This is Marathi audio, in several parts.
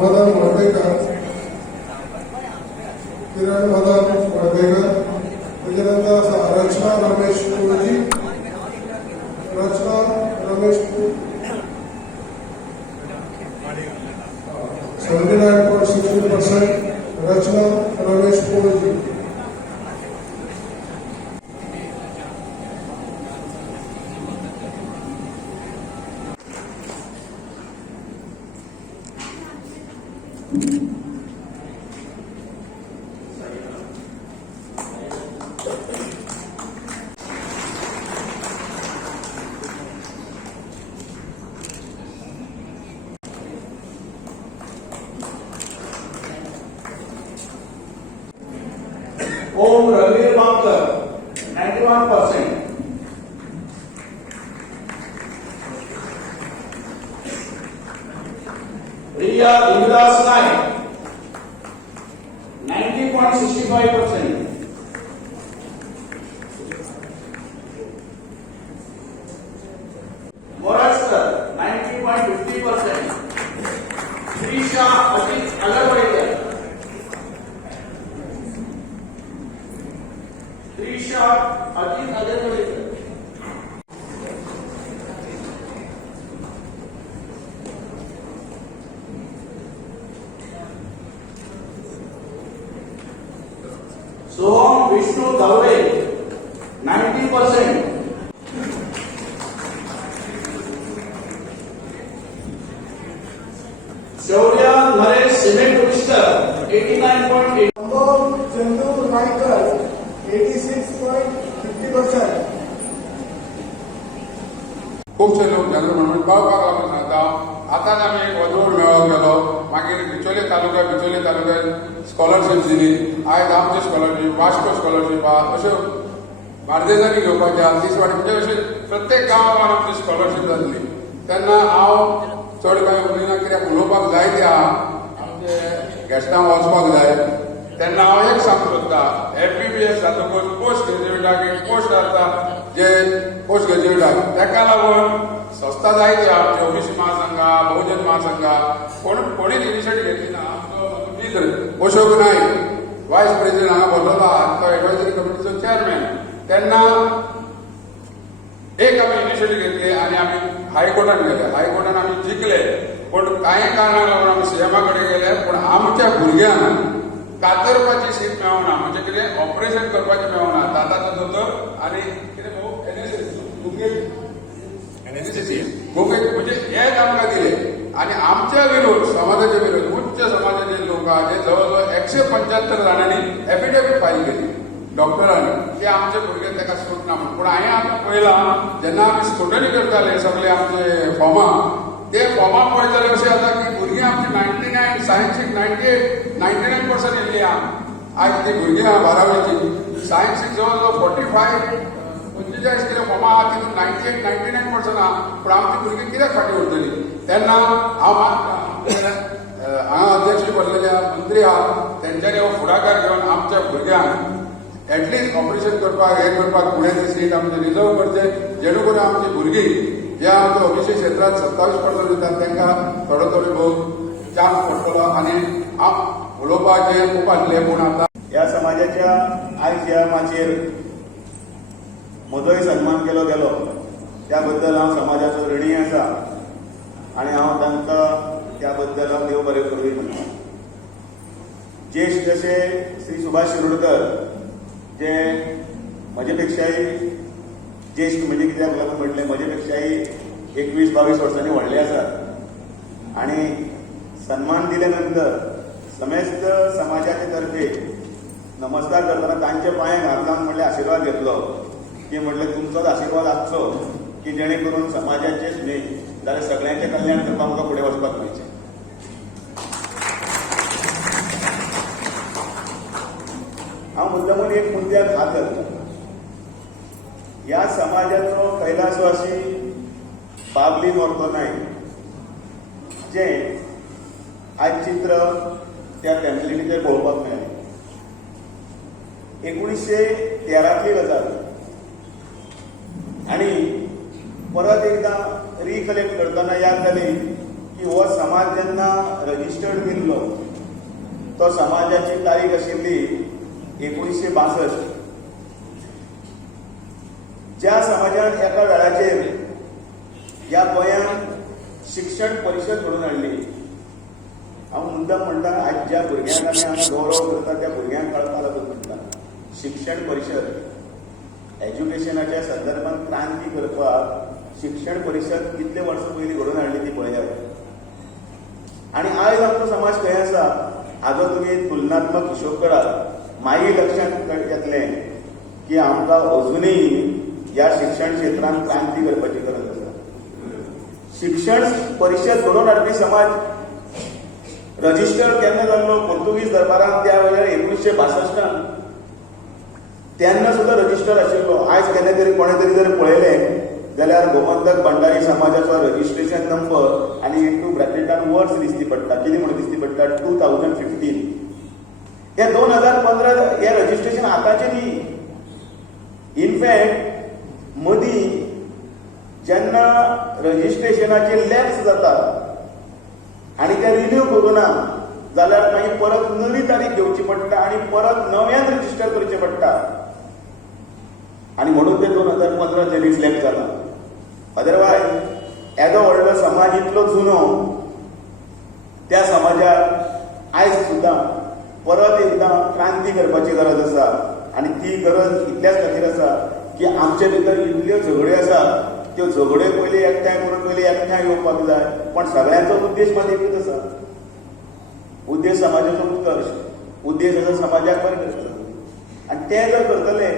मदन वर्धेकर, किरण मदन वर्धेकर, त्याच्यानंतर रचना रमेश कुलजी, रचना रमेश 79.60%, रचना रमेश कुलजी. ओम रणवीर बांकर 91%. रिया दिवदास नायक 90.65%. मोरासकर 90.50%. श्रीशा अजित अलगवडेकर, त्रिशा अजित अलगवडेकर. सोहम विष्णू धावडे 90%. शौर्य नरेश सिमेंट 89.8. चंदू नायकर 86.50%. खूपशे लोक जनरल म्हणून पावपाक लागून सांगता. आताच आमी एक वदूड मेळोवप गेलो, मागीर बिचोले तालुक्यात स्कॉलरशीप दिली. आयज आमची स्कॉलरशीप, वास्को स्कॉलरशीप आहा, अश्यो बार्देजांनी घेवपाच्या दिसवाडी म्हणजे अशें प्रत्येक गांवांत आमची स्कॉलरशीप जातली. तेन्ना हांव चड कांय उलयना, कित्याक उलोवपाक जाय ते आहा, आमचे गॅस्टांक वचपाक जाय. तेन्ना हांव एक सांगूंक सोदतां, FBBS जातकच पोस्ट ग्रॅज्युएटाक एक पोस्ट आसता, जे पोस्ट ग्रॅज्युएटाक तेका लागून संस्था जायती आमची ओबीसी महासंघा, बहुजन महासंघा, कोणीच इनिशिएटीव घेतली ना. आमचो अशोक नायक वायस प्रेसिडेंट हांगा बसलो आहा, तो एडवायझरी कमिटीचो चेअरमॅन. तेन्ना एक आमी इनिशिएटीव घेतली आनी आमी हायकोर्टान गेले. हायकोर्टान आमी जिखले, पूण कांय कारणाक लागून आमी सीएमा कडेन गेले. पूण आमच्या भुरग्यांक कातरपाची सीट मेळना, म्हणजे कितें ऑपरेशन करपाचें मेळना. दाताचो दोतोर आनी कितें गुंगेक म्हणजे हेच आमकां दिले. आनी आमच्या विरोध, समाजाचे विरोध, उच्च समाजाचे लोक आहा, जे जवळ 175 जाणांनी एफिडेविट फायल केली डॉक्टरांनी की आमचे भुरगे ताका सूट ना म्हणून. पूण हांवें आतां पळयलां, जेन्ना आमी स्क्रुटनी करताले सगळे आमचे फॉर्मां, ते फॉर्मां पळयत जाल्यार अशें जाता की भुरगीं आमची 99, सायन्सीक 99% येयल्ली आहा. आज ती भुरगीं आहा 12वीची, सायन्सीक जवळ जवळ 45 कितें फॉर्मां आहा, तितून 98-99% आहा. पूण आमची भुरगीं कित्याक फाटीं उरतलीं? तेन्ना हांव हांगा अध्यक्ष बसलेले मंत्री आहा, तेंच्यांनी हो फुडाकार घेवन आमच्या भुरग्यांक एटलिस्ट ऑपरेशन करपाक पुण्याची सीट आमचे रिजर्व करचे, जेणे करून आमची भुरगीं जे आमच्या ओबीसी क्षेत्रांत 27% दितात तांकां थोडो भोव चान्स पडटलो. आनी उलोवपाचें खूब आसलें, पूण आतां ह्या समाजाच्या आयज ह्या माचयेर म्हजोय सन्मान केलो गेलो, त्या बद्दल हांव समाजाचो ऋणी आसा आनी हांव तांकां त्या बद्दल हांव देव बरें करूं म्हणटा. ज्येश्ठ जशे श्री सुभाष शिरोडकर, जे म्हजे पेक्षाय ज्येश्ठ म्हणजे कित्याक लागून म्हटलें, म्हजे पेक्षाय 21-22 वर्सांनी व्हडले आसात. आनी सन्मान दिले नंतर समेस्त समाजाचे तर्फे नमस्कार करतना तांच्या पांयाक हात लावन म्हणलें आशिर्वाद घेतलो की म्हटलें तुमचोच आशिर्वाद आसचो की जेणे करून समाजाचेच न्ही जाल्यार सगळ्यांचें कल्याण करपाक म्हाका फुडें वचपाक मेळचें. हांव मुद्दामून एक मुद्द्याक हात घालता. ह्या समाजाचो कैलासवासी बाबली नोर्तोनायक, जें आज चित्र त्या फॅमिलीचेर पळोवपाक मेळ्ळें. 1913तली गजाल आनी परत एकदां रिकलेक्ट करतना याद जाली की हो समाज जेन्ना रजिस्टर्ड केल्लो तो समाजाची तारीख आशिल्ली 1962. ज्या समाजान एका वेळाचेर ह्या गोंयांत शिक्षण परिशद घडोवन हाडली. हांव मुद्दाम म्हणटा आज ज्या भुरग्यांक आमी हांगा गौरव करता त्या भुरग्यांक कळपा लागून म्हणटा शिक्षण परिशद एज्युकेशनाच्या संदर्भात क्रांती करपाक शिक्षण परिशद कितले वर्सां पयलीं घडोवन हाडली ती पळयात. आनी आयज आमचो समाज खंय आसा हाजो तुमी तुलनात्मक हिशोब करात. मागीर लक्षांत येतलें की आमकां अजुनूय ह्या शिक्षण क्षेत्रांत क्रांती करपाची गरज आसा. शिक्षण परिशद घडोवन हाडपी समाज रजिस्टर केन्ना जाल्लो पोर्तुगीज दरबारांत त्या वेळार 1962 तेन्ना सुद्धा रजिस्टर आशिल्लो. आयज केन्ना तरी कोणे तरी जर पळयलें जाल्यार गोमंतक भंडारी समाजाचो रजिस्ट्रेशन नंबर आनी इंटू ब्रॅकेटान वर्स दिसती पडटा. कितें म्हणून दिसती पडटा 2015. हे 2015 हे रजिस्ट्रेशन आतांचें न्ही. इनफॅक्ट मदीं जेन्ना रजिस्ट्रेशनाचे लॅप्स जाता आनी ते रिन्यू करूना जाल्यार मागीर परत नवी तारीख घेवची पडटा आनी परत नव्यान रजिस्टर करचें पडटा. आनी म्हणून ते 2015 रिफ्लेक्ट जाला. अदरवायज येदो व्हडलो समाज इतलो जुनो त्या समाजाक आयज सुद्दां परत एकदां क्रांती करपाची गरज आसा. आनी ती गरज इतल्याच खातीर आसा की आमचे भितर इतल्यो झगड्यो आसा त्यो झगड्यो पयलीं एकठांय करून पयलीं एकठांय येवपाक जाय. पण सगळ्यांचो उद्देश मात एकूच आसा. उद्देश समाजाचो उत्कर्श, उद्देश आसा समाजाक बरें करतलो. आनी तें जर करतले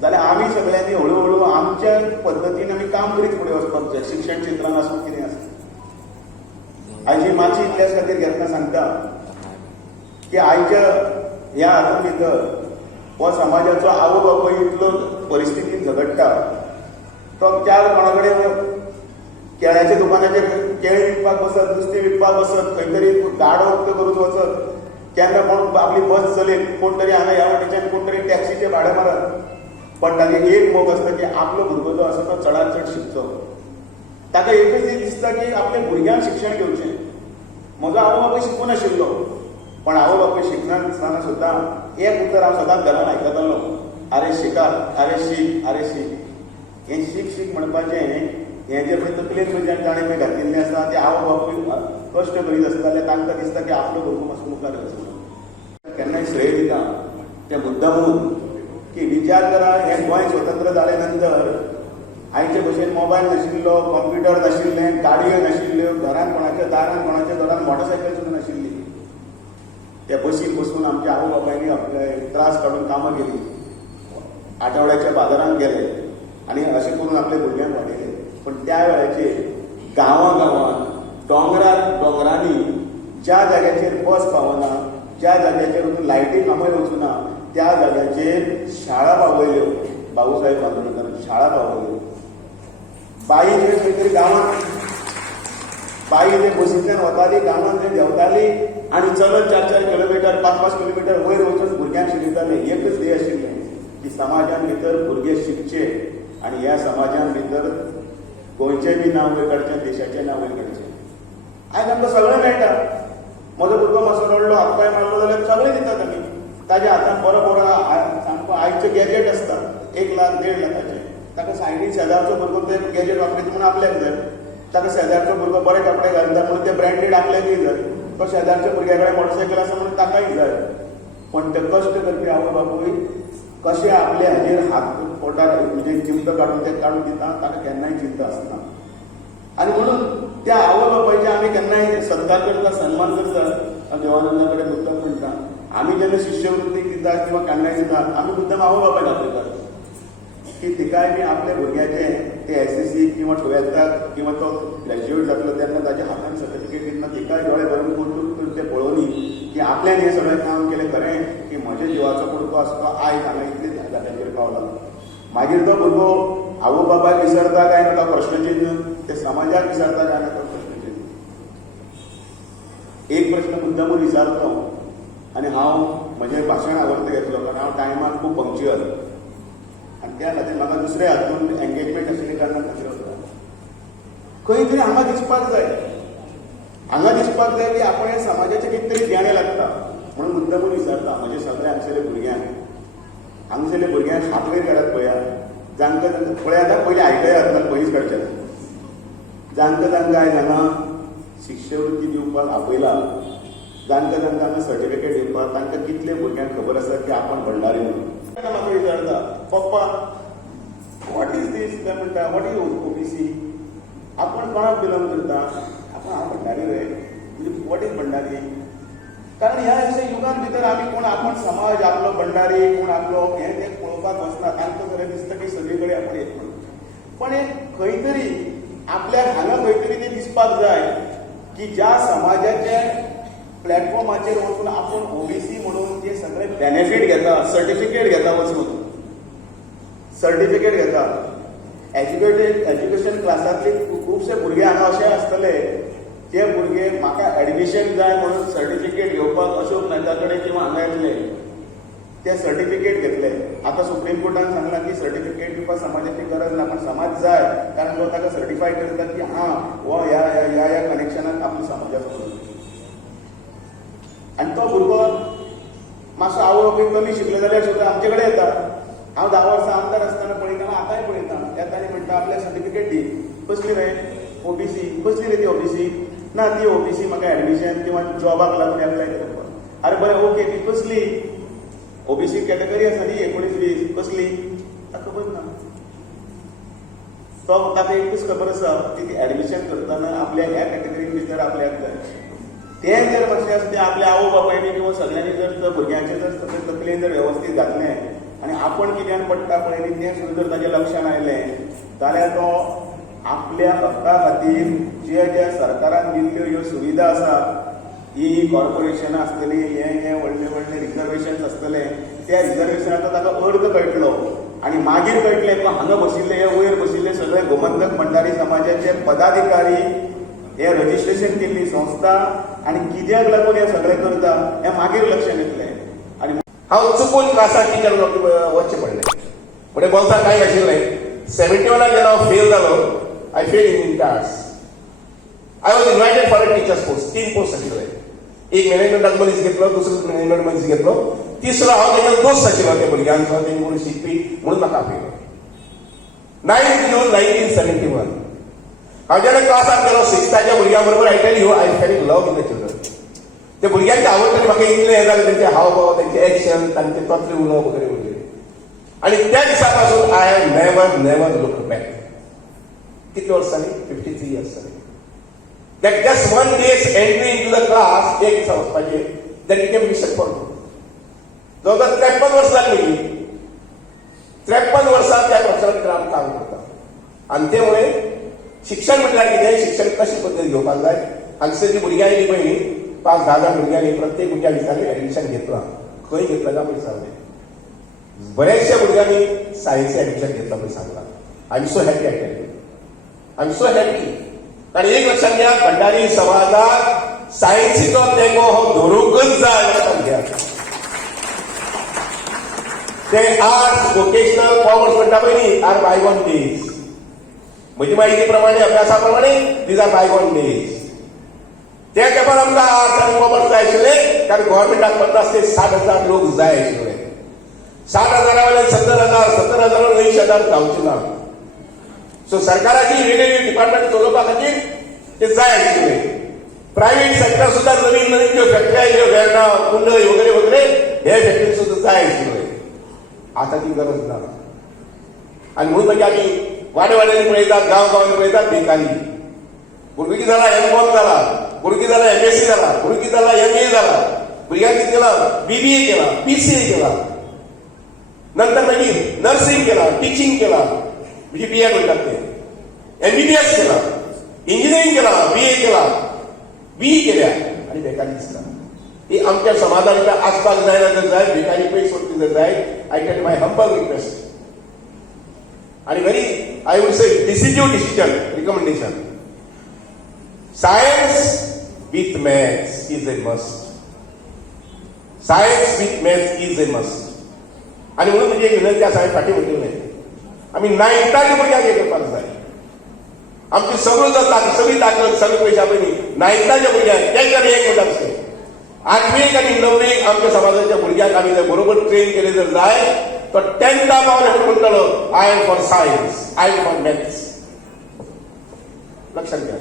जाल्यार आमी सगळ्यांनी हळू हळू आमच्या पद्दतीन आमी काम करीत फुडें वचपाक जाय. शिक्षण क्षेत्रांत आसूं कितें आसा. आयची मातशी इतल्याच खातीर घेतना सांगता की आयच्या ह्या हातूंत भितर हो समाजाचो आवय बापूय इतलो परिस्थितीन झगडटा. तो त्या कोणा कडेन केळ्याच्या दुकानाचेर केळी विकपाक बसत, नुस्तें विकपाक बसत, खंय तरी गाडो उक्तो करून वचत. केन्ना कोण आपली बस चलयत, कोण तरी हांगा ह्या वाटेच्यान कोण तरी टॅक्सीचें भाडें मारत. पण तागे एक मोग आसता की आपलो भुरगो जो आसा तो चडांत चड शिकचो. ताका एकच दिसता की आपल्या भुरग्यांक शिक्षण घेवचें. म्हजो आवय बापूय शिकूं नाशिल्लो पण आवय बापूय शिकनासतना सुद्दां एक उतर हांव सदांच घरांत आयकतालो, आरे शिकात, आरे शीक, आरे शीक. हें शीक शीक म्हणपाचें हें जे पळय तकलेन म्हज्यान ताणें पळय घातिल्लें आसा तें आवय बापूय कश्ट करीत आसता जाल्यार तांकां दिसता की आपलो भुरगो मातसो मुखार वचूं. केन्नाय श्रेय दिता तें मुद्दामून की विचार करा हें गोंय स्वतंत्र जाले नंतर आयचे भशेन मोबायल नाशिल्लो, कंप्युटर नाशिल्लें, गाडयो नाशिल्ल्यो, घरांत कोणाच्या दारांत कोणाच्या घरांत मोटरसायकल सुद्दां नाशिल्ली. त्या बसीन बसून आमच्या आवय बापायनी आपले त्रास काडून कामां केली, आठवड्याच्या बाजारांत गेले आनी अशें करून आपल्या भुरग्यांक वाडयले. पण त्या वेळाचेर गांवांत दोंगरांनी ज्या जाग्याचेर बस पावना, ज्या जाग्याचेर वचून लायटी कामांय वचूना त्या जाग्याचेर शाळा पावयल्यो. बाळासाहेब बांदोडकर शाळा पावयल्यो. बाई जे खंय तरी गांवांत बाई जे बसींतल्यान वताली, गांवांत जे देंवताली आनी चलत 4-4 किलोमिटर 5-5 किलोमिटर वयर वचून भुरग्यांक शिकयताले. एकच ध्येय आशिल्लें की समाजान भितर भुरगे शिकचे आनी ह्या समाजान भितर गोंयचें बी नांव वयर काडचें, देशाचें नांव वयर काडचें. आयज आमकां सगळें मेळटा. म्हजो भुरगो मातसो रडलो, हातपाय मारलो जाल्यार सगळें दितात आमी. ताज्या हातांत बरो सामको आयचे गॅजेट आसता 1 लाख 1.5 लाखाचे. ताका सायडीन शेजारचो भुरगो ते गॅजेट वापरीत म्हणून आपल्याक जाय. ताका शेजारचो भुरगो बरे कपडे घालता म्हणून ते ब्रँडेड आपल्याकय जाय. तो शेजारच्या भुरग्या कडेन मोटरसायकल आसा म्हणून ताकाय जाय. पण ते कश्ट करपी आवय बापूय कशें आपले हाजेर हात पोटार म्हणजे चिंत काडून ते काडून दिता ताका केन्नाय चिंता आसना. आनी म्हणून त्या आवय बापायचे आमी केन्नाय सत्कार करता, सन्मान करता. देवानंदा कडेन मुद्दाम म्हणटा आमी जेन्ना शिश्यवृत्तीक दितात किंवा केन्नाय दितात आमी मुद्दाम आवय बापायक आपयतात की तिकाय बी आपल्या भुरग्याचें ते SSC किंवा 12th किंवा तो ग्रॅज्युएट जातलो तेन्ना ताच्या हातान सर्टिफिकेट दितना तिकाय दोळे भरून करून ते पळोवनी की आपल्यान हें सगळें काम केलें खरें की म्हज्या जिवाचो कुडको आसा तो आयज हांगा इतले जाग्याचेर पावला. मागीर तो भुरगो आवय बापायक विसरता काय ना तो प्रश्नचिन्ह, ते समाजाक विसरता काय ना तो प्रश्नचिन्ह. एक प्रश्न मुद्दामून विचारतो आनी हांव म्हजें भाशण आवडटा घेतलो कारण हांव टायमार खूब पंक्च्युअल आनी त्या खातीर म्हाका दुसऱ्या हातूंत एंगेजमेंट आशिल्ल्या कारणान खातीर वता. खंय तरी हांगा दिसपाक जाय की आपण ह्या समाजाचे कितें तरी देणें लागता म्हणून मुद्दामून विचारता म्हणजे सगळे हांगसरले भुरग्यांक हात वयर काडात पळया जांकां पळय आतां पयलीं आयकया आसतना पयलींच काडचे जांकां आयज हांगा शिश्यवृत्ती दिवपाक आपयला जांकां हांगा सर्टिफिकेट दिवपाक तांकां कितले भुरग्यांक खबर आसा की आपण भंडारी म्हणून म्हाका विचारता पप्पा वॉट इज दीस काय म्हणटा वॉट इज ओबीसी आपण कोणाक बिलॉंग करता आपण हांव भंडारी रे म्हणजे वॉट इज भंडारी कारण ह्या अशा युगान भितर आमी कोण आपण समाज आपलो भंडारी कोण आपलो हें तें पळोवपाक वचना तांकां खरें दिसता की सगळे कडेन आपण एक म्हणून पण एक खंय तरी आपल्याक हांगा खंय तरी तें दिसपाक जाय की ज्या समाजाचे प्लॅटफॉर्माचेर वचून आपण ओबीसी म्हणून जे सगळे बेनिफीट घेता सर्टिफिकेट घेता वचून सर्टिफिकेट घेता एज्युकेशन क्लासांतले खुबशे भुरगे हांगा अशे आसतले जे भुरगे म्हाका एडमिशन जाय म्हणून सर्टिफिकेट घेवपाक अशोक नायका कडेन किंवा हांगा येतले ते सर्टिफिकेट घेतले आता सुप्रीम कोर्टान सांगलां की सर्टिफिकेट दिवपाक समाजाची गरज ना पण समाज जाय कारण तो ताका सर्टिफाय करता की हां हो ह्या कनेक्शनाक आपल्या समाजाचो आनी तो भुरगो मातसो आवय बापूय कमी शिकले जाल्यार सुद्दां आमचे कडेन येता हांव 10 वर्सां आमदार आसतना पळयता आतांय पळयता येता आनी म्हणटा आपल्याक सर्टिफिकेट दी कसली रे ओबीसी कसली रे ती ओबीसी ना ती ओबीसी म्हाका एडमिशन किंवा जॉबाक लागून एप्लाय करपाक अरे बरें ओके ती कसली ओबीसी कॅटेगरी आसा न्ही 19-20 कसली ताका खबर ना तो ताका एकूच खबर आसा की ती एडमिशन करतना आपल्या ह्या कॅटेगरी भितर आपल्याक जाय तें जर मातशें आसा तें आपल्या आवय बापायनी किंवा सगळ्यांनी जर भुरग्यांचे जर तकलेन जर वेवस्थीत घातलें आनी आपण कित्यान पडटा पळय न्ही तें सुद्दां जर ताचें लक्षांत आयलें जाल्यार तो आपल्या हक्का खातीर जे सरकारान दिल्ल्यो ह्यो सुविधा आसा ही कॉर्पोरेशनां आसतली हे व्हडले रिजर्वेशन्स आसतले त्या रिजर्वेशनाचो ताका अर्थ कळटलो आनी मागीर कळटलें की हांगा बशिल्ले हे वयर बशिल्ले सगळे गोमंतक भंडारी समाजाचे पदाधिकारी हे रजिस्ट्रेशन केल्ली संस्था आनी कित्याक लागून हे सगळें करता हें मागीर लक्षांत येतलें आनी हांव चुकून क्लासाक टिचर वचचें पडलें फुडें बोल्सां कांय नाशिल्लें 71 जेन्ना हांव फेल जालो आय फेल इन इंटार्स I was invited for a teachers post 3 post आशिल्ले एक मॅनेजमेंटाचो मनीस घेतलो दुसरो मॅनेजमेंट मनीस घेतलो तिसरो हांव तेन्ना दोस्त आशिल्लो त्या भुरग्यांचो तेंचे शिकपी म्हणून म्हाका आपयलो 9 जून 1971 हांव जेन्ना क्लासाक गेलो 6th भुरग्यां बरोबर I tell you I fail in love in the children ते भुरग्यांचे आवडटले म्हाका इतलें हें जालें तेंचे हावभाव तेंचे एक्शन तांचे तोतले उलोवप वगैरे वगैरे आनी त्या दिसा पासून I have never look back कितले वर्सांनी 53 years जाली that just one day's entry into the class एक दिसा वचपाचें that became mission for me जवळजवळ 53 वर्सां जाली 53 वर्सां त्या वर्सांत काम करता आनी ते मुळे शिक्षण म्हटल्यार कितें शिक्षण कशे पद्दतीन घेवपाक जाय हांगसरली भुरग्यां आयलीं पळय 5-10 भुरग्यांनी प्रत्येक भुरग्या दिसांनी एडमिशन घेतलां खंय घेतलां काय पळय सांगलें बऱ्याचशा भुरग्यांनी सायन्स एडमिशन घेतलां पळय सांगलां I am so happy I am so happy कारण एक लक्षात घ्या भंडारी समाजात सायन्सीचो तेंको हो धरूंकच जाय ते आर्ट्स वोकेशनल कॉमर्स म्हणटा पळय न्ही आर बायगॉन डेज म्हजी माहिती प्रमाणे अभ्यासा प्रमाणे दीज आर बायगॉन डेज त्या तेंपार आमकां आर्ट्स आनी कॉमर्स जाय आशिल्ले कारण गव्हर्मेंटाक 50,000 ते 60,000 लोक जाय आशिल्ले 60,000 वयल्यान 70,000 70,000 90,000 जावचे ना सो सरकाराची रेव्हेन्यू डिपार्टमेंट चलोवपा खातीर ते जाय आशिल्ले प्रायव्हेट सेक्टर सुद्दां नवीन ज्यो फॅक्टरी आयल्यो वेर्णा कुंडय वगैरे वगैरे हे फॅक्टरी सुद्दां जाय आशिल्ले आतां ती गरज ना आनी म्हणून मागीर आमी वाड्यांनी पळयतात गांवांनी पळयतात बेकारी भुरगीं जाला M.Com जाला भुरगीं जाला MSc जाला भुरगीं जाला MA जाला भुरग्यांनी कितें केलां BBA केलां PCA केलां नंतर मागीर नर्सिंग केलां टिचींग केलां म्हणजे BA म्हणटात ते MBBS केलां इंजिनियरींग केलां BA केलां BE केल्या आनी बेकारी दिसता ही आमच्या समाजान आसपाक जायना जर जाय बेकारी पयस सोडची जर जाय I tell my humble request आणि very I would say decisive decision recommendation science with maths is a must science with maths is a must आणि म्हणून म्हणजे एक विनंती आसा हांवें फाटीं म्हणिल्लें आमी 9th भुरग्यांक हें करपाक जाय आमची सगळी ताकद सगळे पैसे पयलीं नायकाच्या भुरग्यांक तेंकां आमी एक म्हणटा तशें 8वीक आनी 9वीक आमच्या समाजाच्या भुरग्यांक आमी जर बरोबर ट्रेन केले जर जाय तो 10th पावन म्हणटलो I am for science, I am for maths. लक्षात घ्या,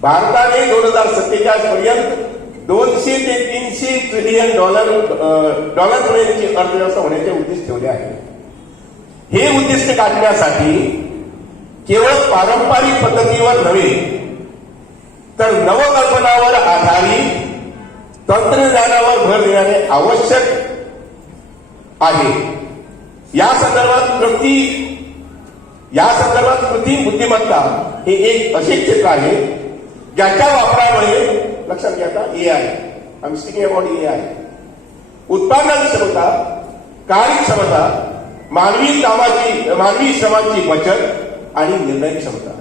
भारताने 2047 पर्यंत 200 ते 300 ट्रिलियन डॉलरपर्यंतची अर्थव्यवस्था होण्याचे उद्दिष्ट ठेवले आहे. हे उद्दिष्ट गाठण्यासाठी केवळ पारंपरिक पद्धतीवर नव्हे तर नवकल्पनावर आधारित तंत्रज्ञानावर भर देणे आवश्यक आहे. या संदर्भात कृत्रिम बुद्धिमत्ता हे एक असे क्षेत्र आहे ज्याच्या वापरामुळे लक्षात घ्या AI, I am speaking about AI, उत्पादन क्षमता, कार्यक्षमता, मानवी श्रमाची बचत आणि निर्णय क्षमता